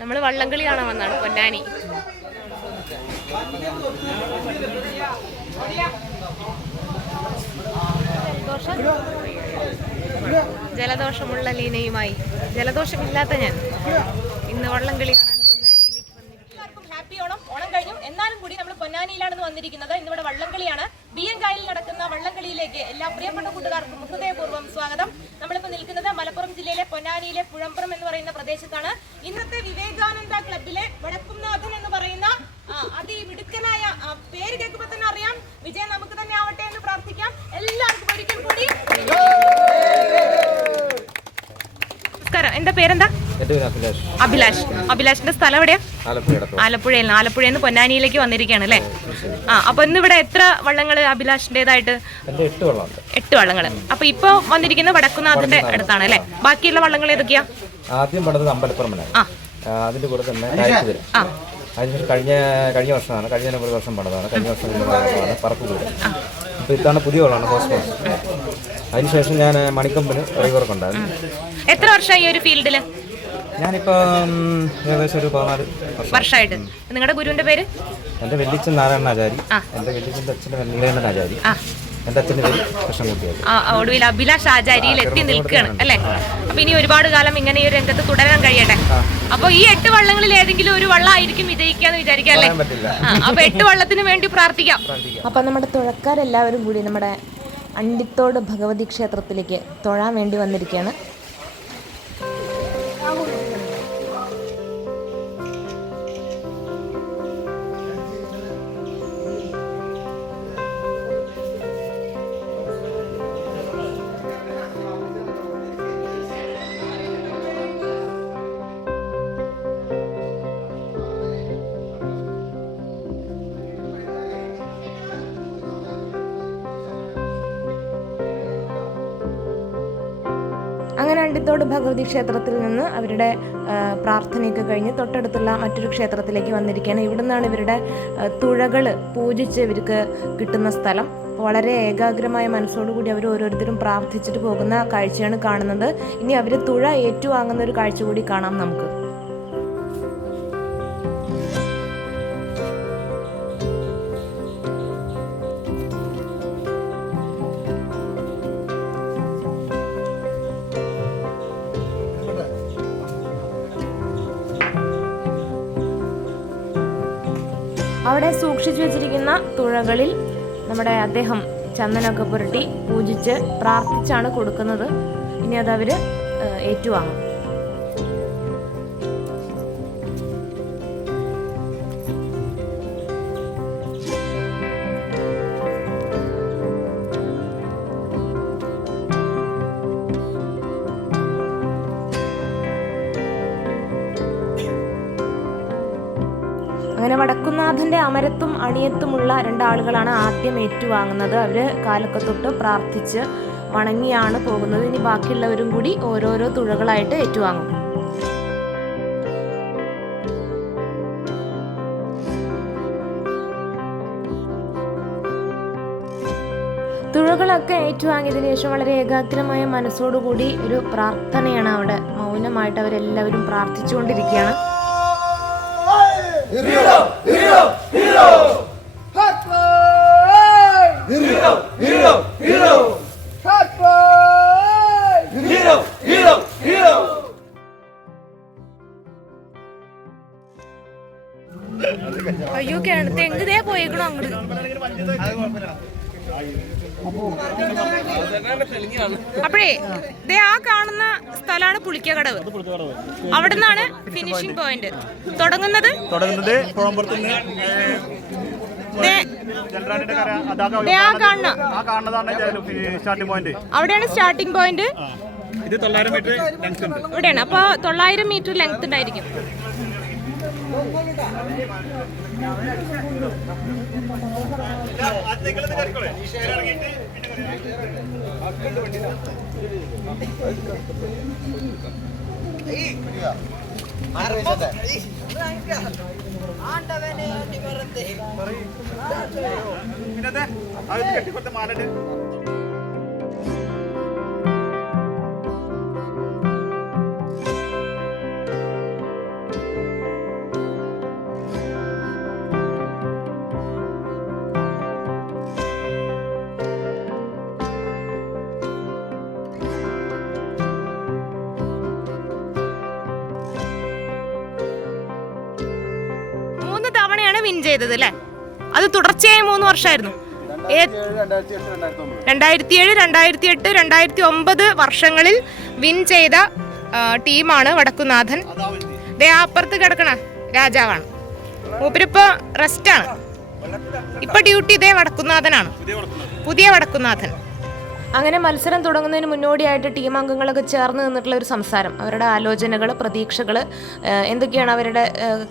നമ്മൾ വള്ളംകളി കാണാൻ വന്നാണ് പൊന്നാനി. ജലദോഷമുള്ള ലീനയുമായി, ജലദോഷമില്ലാത്ത ഞാൻ ഇന്ന് വള്ളംകളി കാണാൻ പൊന്നാനിയിലേക്ക് വന്നിരിക്കും. ഹാപ്പി ഓണം. ഓണം കഴിഞ്ഞു, എന്നാലും കൂടി നമ്മൾ പൊന്നാനിയിലാണെന്ന് വന്നിരിക്കുന്നത്. ഇന്നിവിടെ വള്ളംകളിയാണ്. ബിയ്യങ്കായലിൽ നടക്കുന്ന വള്ളംകളിയിലേക്ക് എല്ലാ പ്രിയപ്പെട്ട കൂട്ടുകാർക്കും ഹൃദയപൂർവ്വം സ്വാഗതം. നമ്മളിപ്പോൾ നിൽക്കുന്നത് മലപ്പുറം ജില്ലയിലെ പൊന്നാനിയിലെ പുഴമ്പുറം എന്ന് പറയുന്ന പ്രദേശത്താണ്. ഇന്നത്തെ വിവേകാനന്ദ ക്ലബിലെ വടക്കുംനാഥൻ എന്ന് പറയുന്ന അതിമിടുക്കനായ പേര് കേൾക്കുമ്പോൾ തന്നെ അറിയാം വിജയം നമുക്ക് തന്നെ ആവട്ടെ എന്ന് പ്രാർത്ഥിക്കാം. എല്ലാവർക്കും ഒരിക്കൽ കൂടി നമസ്കാരം. എന്താ പേരെന്താ? അഭിലാഷ്. അഭിലാഷിന്റെ സ്ഥലം എവിടെയാ? ആലപ്പുഴയിൽ. ആലപ്പുഴയിൽ നിന്ന് പൊന്നാനിയിലേക്ക് വന്നിരിക്കുകയാണ് അല്ലേ? അപ്പൊ ഇന്ന് ഇവിടെ എത്ര വള്ളങ്ങള് അഭിലാഷിന്റേതായിട്ട്? 8 വള്ളങ്ങള്. അപ്പൊ ഇപ്പൊ വന്നിരിക്കുന്ന വടക്കുനാഥന്റെ അടുത്താണ് അല്ലെ? ബാക്കിയുള്ള വള്ളങ്ങൾ ഏതൊക്കെയാ? ആദ്യം പണിത് അമ്പലപ്പുറമനാണ്. അതിന്റെ കൂടെ തന്നെ അതിന് കഴിഞ്ഞ വർഷമാണ്, കഴിഞ്ഞ ഒരു വർഷം പണിതാണ്. കഴിഞ്ഞ വർഷം പറപ്പ് കൂടെ. അപ്പൊ ഇതാണ് പുതിയ വള്ളമാണ് കോസ്മോസ്. അതിനുശേഷം ഞാൻ മണിക്കൊമ്പിന് ഡ്രൈവർക്ക് ഉണ്ടായിരുന്നു. എത്ര വർഷമായി ഈ ഒരു ഫീൽഡില്? ഞാനിപ്പോ ഏകദേശം ഒരു 14 വർഷമായിട്ട്. നിങ്ങളുടെ ഗുരുവിന്റെ പേര്? എന്റെ വെല്ലിച്ചൻ നാരായണാചാരി, എന്റെ വെല്ലിച്ചന്റെ അച്ഛന്റെ നീലേന്ദ്രനാചാരി, എന്റെ അച്ഛന്റെ പേര് കൃഷ്ണൻകുട്ടിയാരി. ഒടുവിൽ അഭിലാഷ് ആചാരിയിൽ എത്തി നിൽക്കുകയാണ് അല്ലെ? അപ്പൊ ഇനി ഒരുപാട് കാലം ഇങ്ങനെ ഈ രംഗത്ത് തുടരാൻ കഴിയട്ടെ. അപ്പൊ ഈ 8 വള്ളങ്ങളിൽ ഏതെങ്കിലും ഒരു വള്ളമായിരിക്കും വിജയിക്കാന്ന് വിചാരിക്കാം അല്ലേ? അപ്പൊ 8 വള്ളത്തിന് വേണ്ടി പ്രാർത്ഥിക്കാം. അപ്പൊ നമ്മുടെ തുഴക്കാരെല്ലാവരും കൂടി നമ്മുടെ അണ്ടിത്തോട് ഭഗവതി ക്ഷേത്രത്തിലേക്ക് തൊഴാൻ വേണ്ടി വന്നിരിക്കുകയാണ്. അങ്ങനെ അണ്ടിത്തോട് ഭഗവതി ക്ഷേത്രത്തിൽ നിന്ന് അവരുടെ പ്രാർത്ഥനയൊക്കെ കഴിഞ്ഞ് തൊട്ടടുത്തുള്ള മറ്റൊരു ക്ഷേത്രത്തിലേക്ക് വന്നിരിക്കുകയാണ്. ഇവിടെ നിന്നാണ് ഇവരുടെ തുഴകൾ പൂജിച്ച് ഇവർക്ക് കിട്ടുന്ന സ്ഥലം. വളരെ ഏകാഗ്രമായ മനസ്സോടുകൂടി അവർ ഓരോരുത്തരും പ്രാർത്ഥിച്ചിട്ട് പോകുന്ന കാഴ്ചയാണ് കാണുന്നത്. ഇനി അവർ തുഴ ഏറ്റുവാങ്ങുന്ന ഒരു കാഴ്ച കൂടി കാണാം നമുക്ക്. അവിടെ സൂക്ഷിച്ചു വെച്ചിരിക്കുന്ന തുഴകളിൽ നമ്മുടെ അദ്ദേഹം ചന്ദനമൊക്കെ പുരട്ടി പൂജിച്ച് പ്രാർത്ഥിച്ചാണ് കൊടുക്കുന്നത്. ഇനി അതവർ ഏറ്റുവാങ്ങും. അങ്ങനെ വടക്കുംനാഥന്റെ അമരത്തും അണിയത്തുമുള്ള 2 ആളുകളാണ് ആദ്യം ഏറ്റുവാങ്ങുന്നത്. അവര് കാലൊക്കെ തൊട്ട് പ്രാർത്ഥിച്ച് വണങ്ങിയാണ് പോകുന്നത്. ഇനി ബാക്കിയുള്ളവരും കൂടി ഓരോരോ തുഴകളായിട്ട് ഏറ്റുവാങ്ങും. തുഴകളൊക്കെ ഏറ്റുവാങ്ങിയതിനു ശേഷം വളരെ ഏകാഗ്രമായ മനസ്സോടുകൂടി ഒരു പ്രാർത്ഥനയാണ് അവിടെ. മൗനമായിട്ട് അവരെല്ലാവരും പ്രാർത്ഥിച്ചുകൊണ്ടിരിക്കുകയാണ്. Hero! Hero! Hero! Hatboy! Hero! Hero! Hero! Hatboy! Hero! Hero! Hero! അയ്യോ കേണത്തെ എങ്ങതേ പോയേക്കണോ അങ്ങോട്ട്. അപ്പോഴേ ദേ ആ കാണുന്ന സ്ഥലമാണ് പുളിക്കകടവ്. അവിടെ നിന്നാണ് ഫിനിഷിംഗ് പോയിന്റ് തുടങ്ങുന്നത്. അവിടെയാണ് സ്റ്റാർട്ടിംഗ് പോയിന്റ്. ഇവിടെയാണ്. അപ്പൊ 900 മീറ്റർ ലെങ്ത് ഉണ്ടായിരിക്കും. തവണയാണ് വിൻ ചെയ്തത് അല്ലേ? അത് തുടർച്ചയായി 3 വർഷമായിരുന്നു. 2007, 2008, 2009 വർഷങ്ങളിൽ വിൻ ചെയ്ത ടീമാണ് വടക്കുന്നാഥൻ. ദേ അപ്പുറത്ത് കിടക്കണ രാജാവാണ്. മൂപ്പരിപ്പോ റെസ്റ്റാണ്. ഇപ്പൊ ഡ്യൂട്ടി ഇതേ വടക്കുന്നാഥനാണ്, പുതിയ വടക്കുന്നാഥൻ. അങ്ങനെ മത്സരം തുടങ്ങുന്നതിന് മുന്നോടിയായിട്ട് ടീം അംഗങ്ങളൊക്കെ ചേർന്ന് നിന്നിട്ടുള്ള ഒരു സംസാരം, അവരുടെ ആലോചനകൾ, പ്രതീക്ഷകൾ, എന്തൊക്കെയാണ് അവരുടെ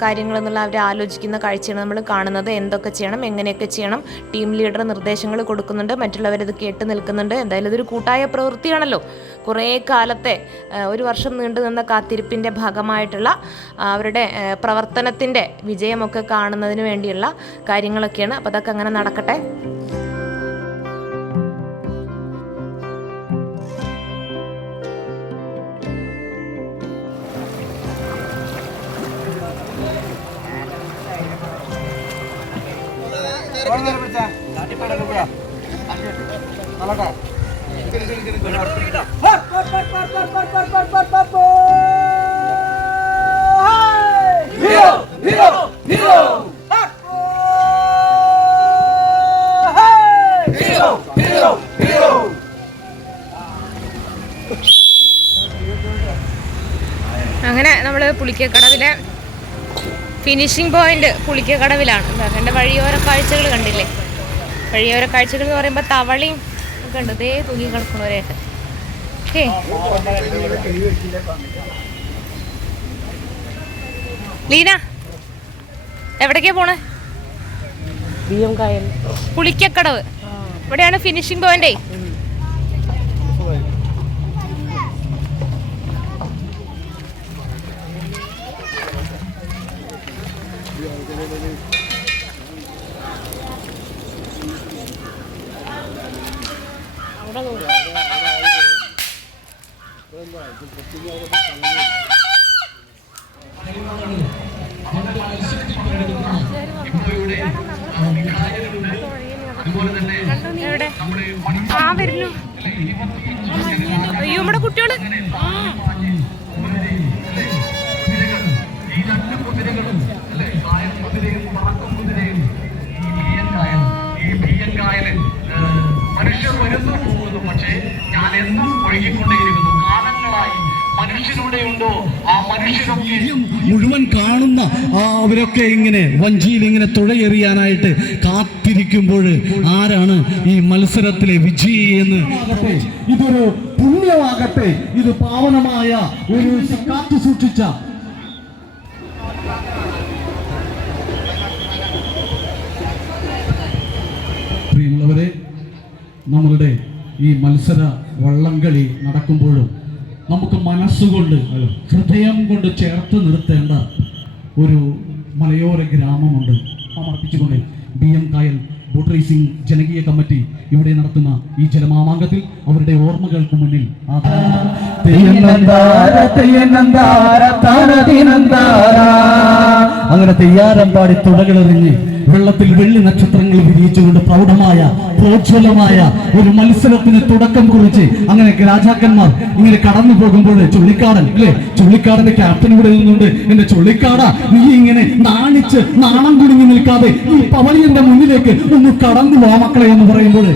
കാര്യങ്ങളെന്നുള്ള അവർ ആലോചിക്കുന്ന കാഴ്ചയാണ് നമ്മൾ കാണുന്നത്. എന്തൊക്കെ ചെയ്യണം, എങ്ങനെയൊക്കെ ചെയ്യണം, ടീം ലീഡർ നിർദ്ദേശങ്ങൾ കൊടുക്കുന്നുണ്ട്, മറ്റുള്ളവരത് കേട്ട് നിൽക്കുന്നുണ്ട്. എന്തായാലും ഇതൊരു കൂട്ടായ പ്രവൃത്തിയാണല്ലോ. കുറേ കാലത്തെ 1 വർഷം നീണ്ടു നിന്ന കാത്തിരിപ്പിൻ്റെ ഭാഗമായിട്ടുള്ള അവരുടെ പ്രവർത്തനത്തിൻ്റെ വിജയമൊക്കെ കാണുന്നതിന് വേണ്ടിയുള്ള കാര്യങ്ങളൊക്കെയാണ്. അപ്പോൾ അതൊക്കെ അങ്ങനെ നടക്കട്ടെ. അങ്ങനെ നമ്മൾ പുളിക്കക്കടവിലെ ഫിനിഷിംഗ് പോയിന്റ് പുളിക്കക്കടവിലാണ്. എൻ്റെ വഴിയോര കാഴ്ചകൾ കണ്ടില്ലേ? വഴിയോര കാഴ്ചകൾ എന്ന് പറയുമ്പോൾ തവളയും ഒക്കെ ഉണ്ട്, ഇതേ തൂങ്ങി കിടക്കുന്നവരായിട്ട്. ഓക്കെ, ലീന എവിടേക്കാ പോണേ? പുളിക്കക്കടവ്, ഇവിടെയാണ് ഫിനിഷിംഗ് പോയിന്റേ. എവിടെ ആ വരുന്നു? അയ്യോ, നമ്മുടെ കുട്ടികള് മനുഷ്യർ വരുന്നു പോകുന്നു, പക്ഷേ ഞാൻ എന്നും ഒഴുകിക്കൊണ്ടേയിരിക്കുന്നു. കാലങ്ങളായി മനുഷ്യനൂടെയുണ്ടോ ആ മനുഷ്യരൊക്കെ മുഴുവൻ കാണുന്ന അവരൊക്കെ ഇങ്ങനെ വഞ്ചിയിൽ ഇങ്ങനെ തുഴയെറിയാനായിട്ട് കാത്തിരിക്കുമ്പോൾ ആരാണ് ഈ മത്സരത്തിലെ വിജയി എന്ന്? ഇതൊരു പുണ്യമാകട്ടെ, ഇത് പാവനമായ ഒരു കാത്തു സൂക്ഷിച്ച പ്രിയമുള്ളവരെ, നമ്മളുടെ ഈ മത്സര വള്ളംകളി നടക്കുമ്പോഴും നമുക്ക് മനസ്സുകൊണ്ട്, ഹൃദയം കൊണ്ട് ചേർത്ത് നിർത്തേണ്ട ഒരു മലയോര ഗ്രാമമുണ്ട്. സമർപ്പിച്ചുകൊണ്ട് BM കായൽ ബോട്ട് റേസിംഗ് ജനകീയ കമ്മിറ്റി ഇവിടെ നടത്തുന്ന ഈ ജലമാമാങ്കത്തിൽ അവരുടെ ഓർമ്മകൾക്ക് മുന്നിൽ അങ്ങനെ തെയ്യാരം പാടി തുടകളെറിഞ്ഞ് വെള്ളത്തിൽ വെള്ളി നക്ഷത്രങ്ങൾ വിരിയിച്ചുകൊണ്ട് പ്രൗഢമായ പ്രോജ്വലമായ ഒരു മത്സരത്തിന് തുടക്കം കുറിച്ച് അങ്ങനെ രാജാക്കന്മാർ ഇങ്ങനെ കടന്നു പോകുമ്പോൾ ചുള്ളിക്കാടൻ അല്ലേ, ചുള്ളിക്കാടന്റെ ക്യാപ്റ്റൻ ഇവിടെ നിന്നുണ്ട്. എന്റെ ചുള്ളിക്കാട, നീ ഇങ്ങനെ നാണിച്ച് നാണം കുടുങ്ങി നിൽക്കാതെ ഈ പവളിയന്റെ മുന്നിലേക്ക് ഒന്ന് കടന്നു വാ മക്കളെ എന്ന് പറയുമ്പോൾ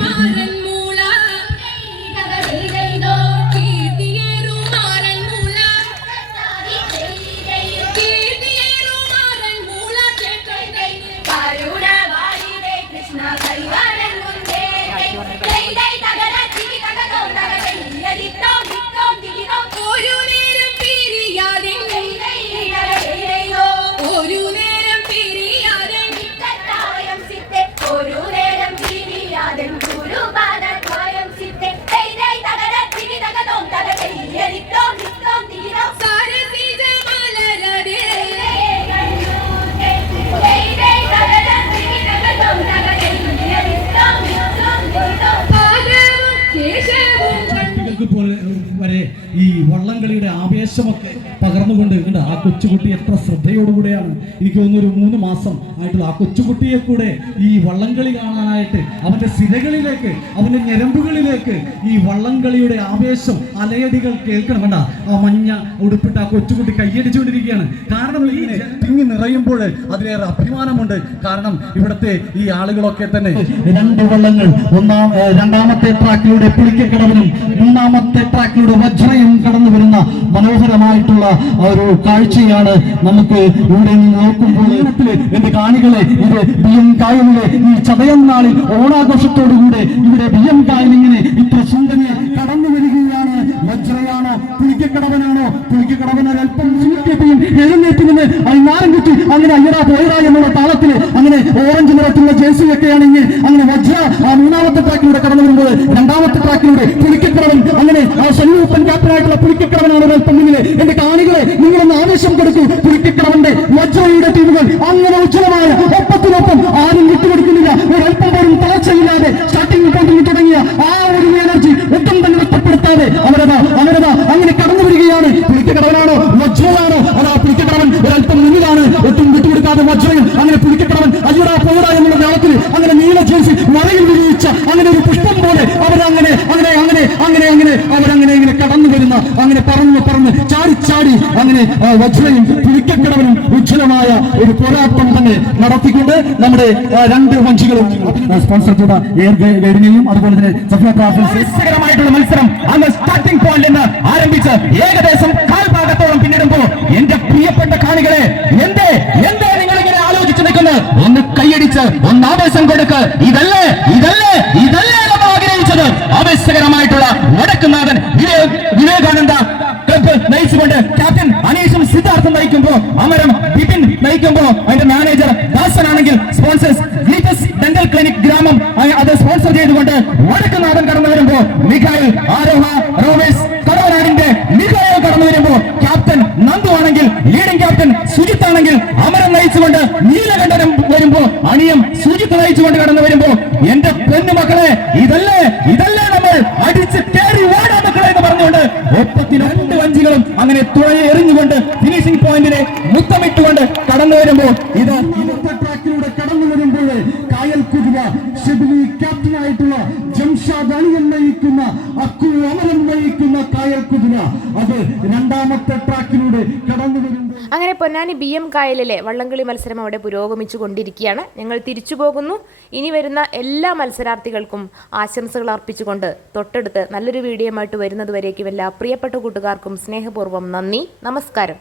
വരെ ഈ വള്ളംകളിയുടെ ആവേശമൊക്കെ പകർന്നുകൊണ്ട് ഉണ്ട്. ആ കൊച്ചുകുട്ടി എത്ര ശ്രദ്ധയോടുകൂടെയാണ്, എനിക്ക് തോന്നുന്നു ഒരു 3 മാസം ആയിട്ടുള്ള ആ കൊച്ചുകുട്ടിയെ കൂടെ ഈ വള്ളംകളി കാണാനായിട്ട് അവന്റെ സിരകളിലേക്ക്, അവന്റെ ഞരമ്പുകളിലേക്ക് ഈ വള്ളംകളിയുടെ ആവേശം, അലയടികൾ കേൾക്കണം. വേണ്ട, ആ മഞ്ഞ ഉടുപ്പിട്ട് ആ കൊച്ചുകുട്ടി കയ്യടിച്ചുകൊണ്ടിരിക്കുകയാണ്. കാരണം ഇങ്ങനെ തിങ്ങി നിറയുമ്പോൾ അതിലേറെ അഭിമാനമുണ്ട്. കാരണം ഇവിടുത്തെ ഈ ആളുകളൊക്കെ തന്നെ 2 വള്ളങ്ങൾ, രണ്ടാമത്തെ ട്രാക്കിലൂടെ പുളിക്കക്കടവനും 3ാമത്തെ ട്രാക്കിലൂടെ വജ്രയും കടന്നു വരുന്ന മനോഹരമായിട്ടുള്ള ഒരു കാഴ്ചയാണ് നമുക്ക് ഇവിടെ നിന്ന് നോക്കുമ്പോൾ. എന്റെ കാണികളെ, ഇത് BM കായലിലെ ഈ ചതയം നാളിൽ ഓണാഘോഷത്തോടുകൂടെ ഇവിടെ BM കായൽ ഇങ്ങനെ ഇത്ര സുന്ദരിയെ കടന്നു വരികയാണ്. വജ്രയാണോ പുളിക്കക്കടവനാണോ? പുളിക്കക്കടവൻ ഒരൽപ്പം എഴുന്നേറ്റ് നിന്ന് അൽമാരം കുറ്റി അങ്ങനെ അയ്യടാ പോയടാ എന്നുള്ള താളത്തിൽ അങ്ങനെ ഓറഞ്ച് നിറത്തിലുള്ള ജേഴ്സിയൊക്കെയാണ് ഇങ്ങനെ അങ്ങനെ വജ്ര ആ 3ാമത്തെ ട്രാക്കിലൂടെ കടന്നു വരുമ്പോൾ 2ാമത്തെ ട്രാക്കിലൂടെ പുളിക്കക്കടവൻ അങ്ങനെ ആ സന്നൂപ്പൻ ക്യാപ്റ്റനായിട്ടുള്ള പുളിക്കക്കടവനാണ് ഒരൽപ്പം മുന്നില്. എന്റെ കാണികളെ, നിങ്ങളൊന്ന് ആവേശം കൊടുക്കൂ. പുളിക്കക്കടവന്റെ വജ്രയുടെ ടീമുകൾ അങ്ങനെ ഉജ്ജ്വലമായ ഒപ്പത്തിനൊപ്പം ആരും വിട്ടുകൊടുക്കുന്നില്ല. ഒരൽപ്പം പോലും തളർച്ചയില്ലാതെ സ്റ്റാർട്ടിംഗ് പോയിന്റിൽ തുടങ്ങിയ ആ ഒരു എനർജി ഒട്ടും തന്നെ നഷ്ടപ്പെടുത്താതെ അവരതാ അങ്ങനെ കടന്നു വരികയാണ്. പുളിക്കക്കടവനാണോ വജ്രയാണോ? അതാ പുളിക്കക്കടവൻ ഒരൽപ്പം മുന്നിലാണ്, ഒട്ടും വിട്ടുകൊടുക്കാതെ വജ്രയും അങ്ങനെ പുളിക്കക്കടവൻ അയ്യടാ പോയടാ എന്നുള്ള താളത്തിൽ അങ്ങനെ നീല ജേഴ്സി മറയിൽ വിരിയിച്ച അങ്ങനെ ഒരു പുഷ്പം പോലെ അവരങ്ങനെ അവരങ്ങനെ ഇങ്ങനെ കടന്നു വരുന്ന അങ്ങനെ പറന്ന് ചാടി അങ്ങനെ വജ്രയും പുളിക്കക്കടവനും ഉജ്ജ്വലമായ ഒരു പോരാട്ടം തന്നെ നടത്തിക്കൊണ്ട് നമ്മുടെ 2 വഞ്ചികളും സ്പോൺസർ ചെയ്ത എയർ ഗൈഡിനെയും അതുപോലെ തന്നെ രസകരമായിട്ടുള്ള മത്സരം അന്ന് സ്റ്റാർട്ടിംഗ് പോയിന്റ് നിന്ന് ആരംഭിച്ച് ഏകദേശം കാൽഭാഗത്തോളം പിന്നിടുമ്പോൾ എന്റെ പ്രിയപ്പെട്ട കാണികളെ, എന്തേ നിങ്ങളിങ്ങനെ ആലോചിച്ചു നിൽക്കുന്നത്? ഒന്ന് കൈയടിച്ച് ഒന്ന് ആവേശം കൊടുക്ക്. ഇതല്ലേ നമ്മൾ ആഗ്രഹിച്ചത്? ആവേശകരമായിട്ടുള്ള വടക്കുന്നാഥൻ വിവേകാനന്ദ ക്ലബ്ബ് നയിച്ചുകൊണ്ട് ക്യാപ്റ്റൻ അനീഷും സിദ്ധാർത്ഥം നയിക്കുമ്പോ, അമരം ബിപിൻ നയിക്കുമ്പോ, അതിന്റെ മാനേജർ ദാസനാണെങ്കിൽ സ്പോൺസേഴ്സ് ഡെന്റൽ ക്ലിനിക് ഗ്രാമം അത് സ്പോൺസർ ചെയ്തുകൊണ്ട് വടക്കുന്നാഥൻ കടന്നു വരുമ്പോ മിഖായിൽ ആരോഹ റോവേഴ്സ് കടവനാടിന്റെ മിഖായിൽ കടന്നു വരുമ്പോ ക്യാപ്റ്റൻ നന്ദു ആണെങ്കിൽ ലീഡിംഗ് ക്യാപ്റ്റൻ സുജിത്ത് ആണെങ്കിൽ അമരം നയിച്ചുകൊണ്ട് നീലകണ്ഠനം വരുമ്പോ അണിയം സുജിത്ത് നയിച്ചുകൊണ്ട് കടന്നു വരുമ്പോ എന്റെ പെണ്ണുമക്കളെ, ഇതല്ലേ നമ്മൾ അടിച്ച് കയറി ഓടാ മക്കളെ എന്ന് പറഞ്ഞുകൊണ്ട് ഒപ്പത്തിന് 2 വഞ്ചികളും അങ്ങനെ തുഴയെ എറിഞ്ഞുകൊണ്ട് ഫിനിഷിംഗ് പോയിന്റിനെ മുത്തമിട്ടുകൊണ്ട് കടന്നു വരുമ്പോ ഇന്നത്തെ ട്രാക്കിലൂടെ കടന്നു വരുമ്പോൾ കായൽ കുതിര ഷിബിലി ക്യാപ്റ്റനായിട്ടുള്ള ജംഷാദ് അണിയൻ നയിക്കുന്ന അക്കു അമരൻ നയിക്കുന്ന കായൽ കുതിര അത് 2ാമത്തെ ട്രാക്കിലൂടെ കടന്നു വരുമ്പോൾ അങ്ങനെ പൊന്നാനി BM കായലിലെ വള്ളംകളി മത്സരം അവിടെ പുരോഗമിച്ചു കൊണ്ടിരിക്കുകയാണ്. ഞങ്ങൾ തിരിച്ചു പോകുന്നു. ഇനി വരുന്ന എല്ലാ മത്സരാർത്ഥികൾക്കും ആശംസകൾ അർപ്പിച്ചുകൊണ്ട് തൊട്ടടുത്ത് നല്ലൊരു വീഡിയോയുമായിട്ട് വരുന്നതുവരേക്കും എല്ലാ പ്രിയപ്പെട്ട കൂട്ടുകാർക്കും സ്നേഹപൂർവ്വം നന്ദി, നമസ്കാരം.